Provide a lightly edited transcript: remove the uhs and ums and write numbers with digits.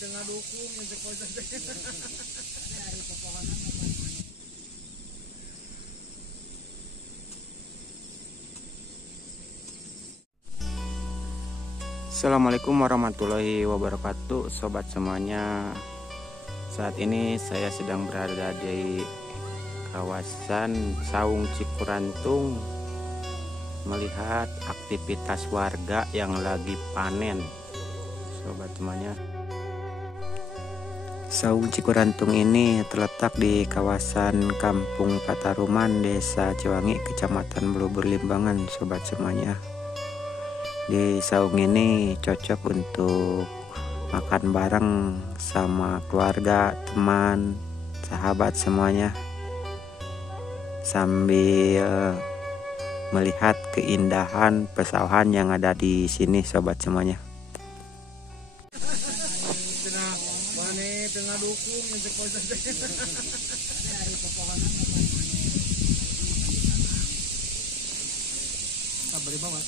tengah dukung yang sekolah dari pepohonan. Assalamualaikum warahmatullahi wabarakatuh, sobat semuanya. Saat ini saya sedang berada di kawasan Saung Cikurantung, melihat aktivitas warga yang lagi panen, sobat semuanya. Saung Cikurantung ini terletak di kawasan Kampung Pataruman, Desa Ciwangi, Kecamatan Blubur Limbangan, sobat semuanya. Di saung ini cocok untuk makan bareng sama keluarga, teman, sahabat semuanya, sambil melihat keindahan pesawahan yang ada di sini, sobat semuanya. Tengah dukung yang sekolah dari pepohonan. Beri bawah